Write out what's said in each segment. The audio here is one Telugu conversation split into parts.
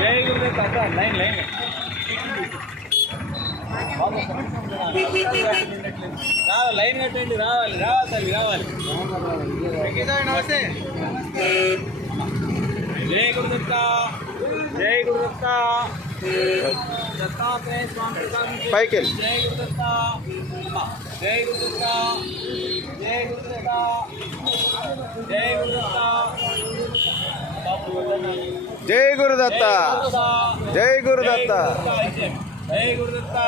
జై గురుదత్త లైన్ లైన్ రావాలి, లైన్ కట్టండి, రావాలి రావాలి తల్లి రావాలి. నమస్తే. జై గురుదత్త, జై గురుదత్త, దత్తాత్రేయ స్వామి పైకి. జై గురుదత్త, జై గురుదత్త, జై గురుదత్త, జై గురుదత్త, జై గురుదత్త, జై గురుదత్త, జై గురుదత్త,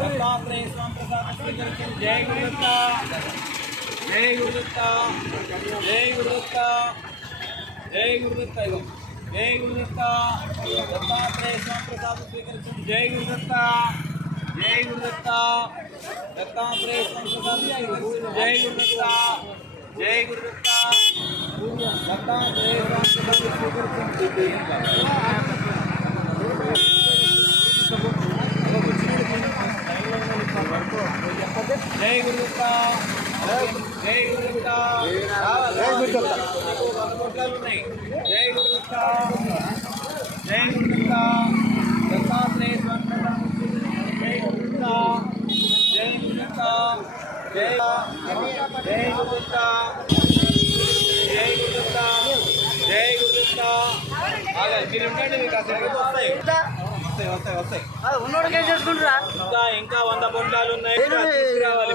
దత్తాత్రేయ స్వామి ప్రసాదం స్వీకరించండి. జై గురుదత్త, జై గురుదత్త, జై గురుదత్త, జై గురుదత్త, జై గురుదత్త, దత్తాత్రేయ స్వామి ప్రసాదం స్వీకరించండి. జై గురుదత్త, జై గురుదత్త, దత్తాత్రేయ స్వామి ప్రసాదం స్వీకరించండి. జై గురుదత్త, జై గురుదత్త, దత్తాత్రేయ స్వామి ప్రసాదం స్వీకరించండి. జై గురుదత్త, జై గురుదత్త, ఉన్నాయి. జై గురుదత్త, జై గురుదత్త, దత్తాత్రేయ స్వామి ప్రసాదం స్వీకరించండి. జై గురుదత్త, జై గురుదత్త, జై జై గురుదత్త, జై గురుదత్త, జై గురుదత్త. మీరు ఉండండి, మీకు అసలు వస్తాయి వస్తాయి వస్తాయి. ఉన్నోడికి ఏం చేసుకుంటారా? ఇంకా 100 బొండాలు ఉన్నాయి. రావాలి